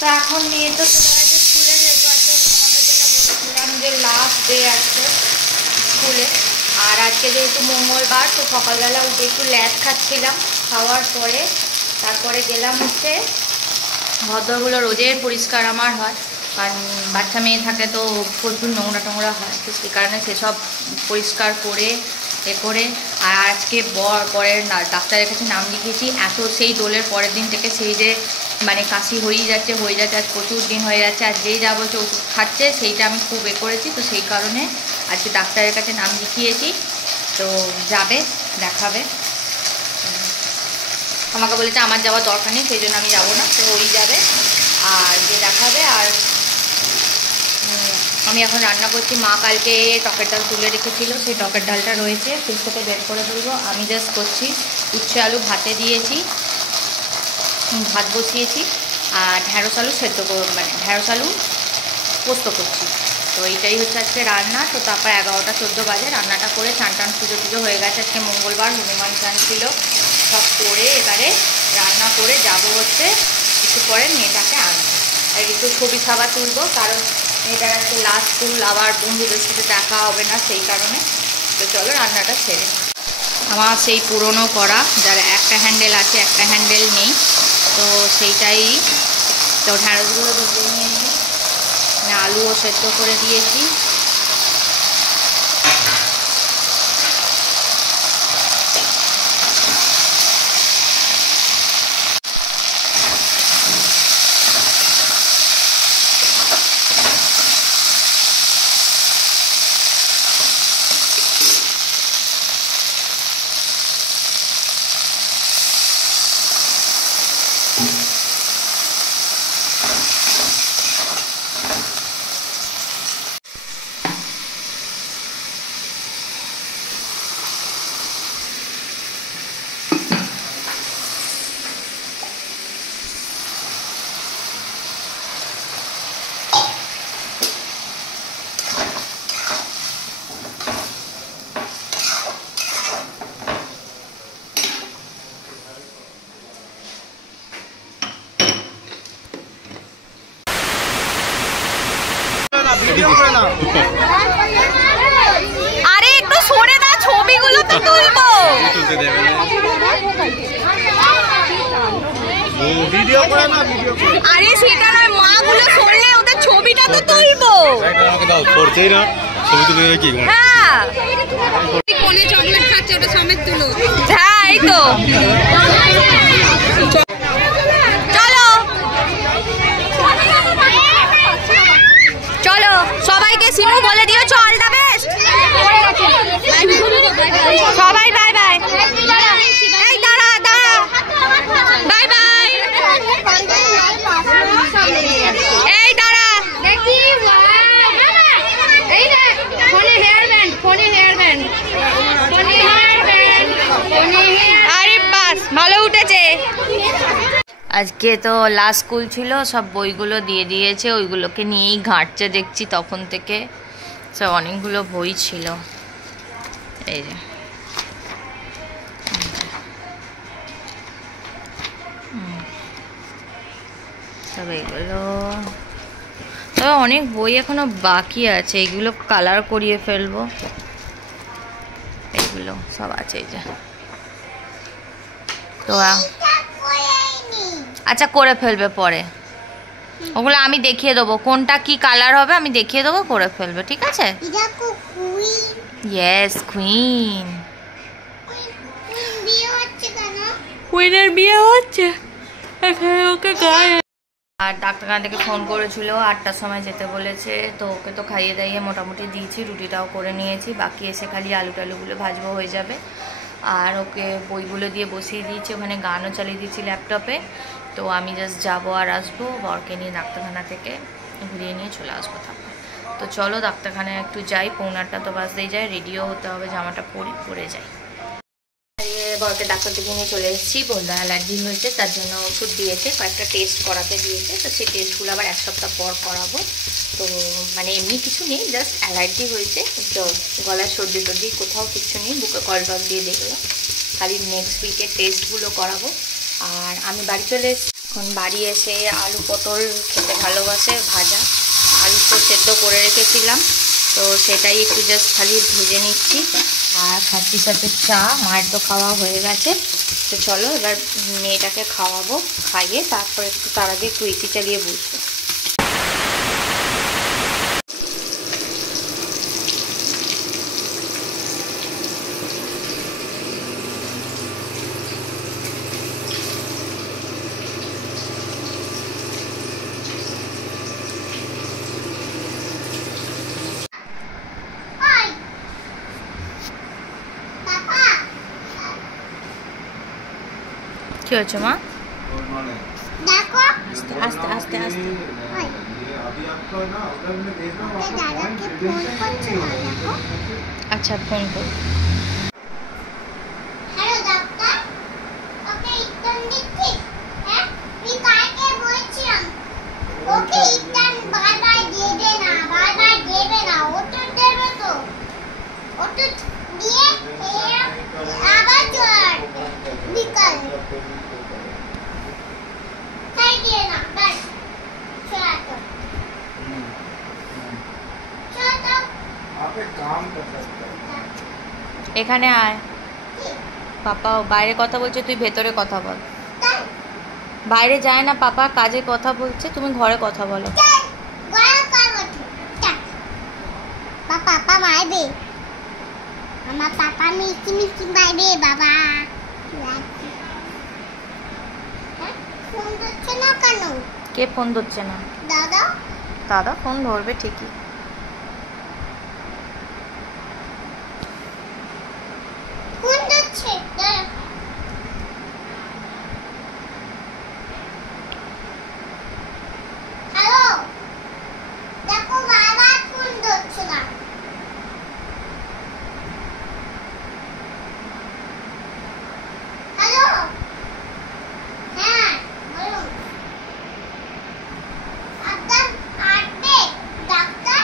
তো এখন নিয়ে তো স্কুলে যেহেতু আছে তোমাদের যেটা বলেছিলাম যে লাস্ট ডে আছে স্কুলে। আর আজকে যেহেতু মঙ্গলবার, তো সকালবেলা উঠে একটু ল্যাদ খাচ্ছিলাম, খাওয়ার পরে তারপরে গেলাম হচ্ছে ঘরদোরগুলো রোজের পরিষ্কার আমার হয়, কারণ বাচ্চা মেয়ে থাকে তো প্রচুর নোংরা টোংরা হয়, তো সেই কারণে সেসব পরিষ্কার করে করে। আর আজকে পরের ডাক্তারের কাছে নাম লিখেছি। এত সেই দোলের পরের দিন থেকে সেই যে মানে কাশি হয়ে যাচ্ছে আজ প্রচুর দিন হয়ে যাচ্ছে, আর যেই যা বলছে ওষুধ খাচ্ছে, সেইটা আমি খুব করেছি, তো সেই কারণে আজকে ডাক্তারের কাছে নাম লিখিয়েছি। তো যাবে, দেখাবে, আমাকে বলেছে আমার যাওয়ার দরকার নেই, সেই জন্য আমি যাবো না, তো ওই যাবে আর যে দেখাবে। আর আমি এখন রান্না করছি। মা কালকে টকের ডাল তুলে রেখেছিল, সেই টকের ডালটা রয়েছে, ফ্রিজ থেকে বের করে ফেলবো। আমি জাস্ট করছি উচ্ছে আলু ভাতে দিয়েছি, ভাত বসিয়েছি, আর ঢ্যাঁড়স আলু সেদ্ধ মানে ঢ্যাঁড়স আলু পোস্ত করছি। তো এইটাই হচ্ছে আজকে রান্না। তো তারপর 11টা 14 বাজে রান্নাটা করে চান টান পুজো হয়ে গেছে। আজকে মঙ্গলবার, হনুমান চান ছিল, সব করে এবারে রান্না করে যাব হচ্ছে একটু পরে মেয়েটাকে আনবো, আর একটু ছবি খাবার তুলবো, কারণ মেয়েটার আজকে লাস্ট স্কুল, আবার বন্ধুদের সাথে দেখা হবে না, সেই কারণে। তো চলো রান্নাটা ছেড়ে। আমার সেই পুরনো করা, যার একটা হ্যান্ডেল আছে একটা হ্যান্ডেল নেই, তো সেইটাই। তো ঢ্যাঁড়সগুলো ধুয়ে নিয়েছি, আলুও সেদ্ধ করে দিয়েছি। আরে একটু সরে দা, ছবিগুলো তো তুলবো। আরে সেটা না, মাগুলো সরলে ওদের ছবিটা তো তুলবো। হ্যাঁ, কোনে চকলেট খাচ্ছে ওটা সমেত তুলো। হ্যাঁ এই তো, চলো সবাইকে সিনু বলে দিও অল দ্য বেস্ট। সবাই বাই বাই। এই দাঁড়া দাঁড়া, বাই বাই। এই দাঁড়া, আরে বাস ভালো উঠেছে। আজকে তো লাস্ট স্কুল ছিল, সব বইগুলো দিয়ে দিয়েছে, ওইগুলোকে নিয়েই ঘাঁটছে দেখছি তখন থেকে। সব অনেকগুলো বই ছিল, এই যে সব এইগুলো। তবে অনেক বই এখনো বাকি আছে, এইগুলো কালার করিয়ে ফেলবো, এইগুলো সব আছে এই যে। তো আচ্ছা করে ফেলবে পরে, ওগুলো আমি দেখিয়ে দেবো কোনটা কি কালার হবে, আমি দেখিয়ে দেবো, করে ফেলবে, ঠিক আছে? Yes, queen. কুইনের বিয়ে হচ্ছে ওকে গায়ে। আর ডাক্তারখানা থেকে ফোন করেছিল, 8টার সময় যেতে বলেছে, তো ওকে তো খাইয়ে দাইয়ে মোটামুটি দিয়েছি, রুটিটাও করে নিয়েছি, বাকি এসে খালি আলু টালুগুলো ভাজবো, হয়ে যাবে। আর ওকে বইগুলো দিয়ে বসিয়ে দিয়েছি, ওখানে গানও চালিয়ে দিয়েছি ল্যাপটপে। তো আমি জাস্ট যাবো আর আসবো, বরকে নিয়ে ডাক্তারখানা থেকে ঘুরিয়ে নিয়ে চলে আসবো। তারপর তো চলো ডাক্তারখানায় একটু যাই, 8:45 তো বাজতেই যায়, রেডিও হতে হবে, জামাটা পরে যাই। বরকে ডাক্তার থেকে নিয়ে চলে এসেছি, বললো অ্যালার্জি হয়েছে, তার জন্য ওষুধ দিয়েছে, কয়েকটা টেস্ট করাতে দিয়েছে, তো সেই টেস্টগুলো আবার 1 সপ্তাহ পর করাবো। তো মানে এমনি কিছু নেই, জাস্ট অ্যালার্জি হয়েছে, তো গলায় সর্দি টর্দি কোথাও কিছু নেই, বুকে কল টল দিয়ে দেখলো, খালি নেক্সট উইকের টেস্টগুলো করাবো। আর আমি বাড়ি চলে এসেছি। এখন বাড়ি এসে আলু পটল খেতে ভালোবাসে, ভাজা আলু তো সেদ্ধ করে রেখেছিলাম, তো সেটাই একটু জাস্ট খালি ভেজে নিচ্ছি। আর খাসির সাথে চা, মায়ের তো খাওয়া হয়ে গেছে। তো চলো এবার মেয়েটাকে খাওয়াবো, খাইয়ে তারপর একটু তার আগে একটু এসি চালিয়ে বসবো। কি হচ্ছে মা? আস্তে আস্তে আস্তে। আচ্ছা ফোন কর। এখানে আয়, পাপা বাইরে কথা বলছে, তুই ভেতরে কথা বল। বাইরে যায় না পাপা, কাজে কথা বলছে, তুমি ঘরে কথা বলো। পাপা মারবে, আমার পাপা মিষ্টি মিষ্টি মারবে বাবা। ফোন ধরছে না কেন? কে ফোন ধরছে না? দাদা। দাদা ফোন ধরবে ঠিকই। ফোন ধরছে। হ্যালো, দেখো বাবা ফোন ধরছে না। হ্যালো, হ্যাঁ বলুন। আপনার আসবে ডাক্তার?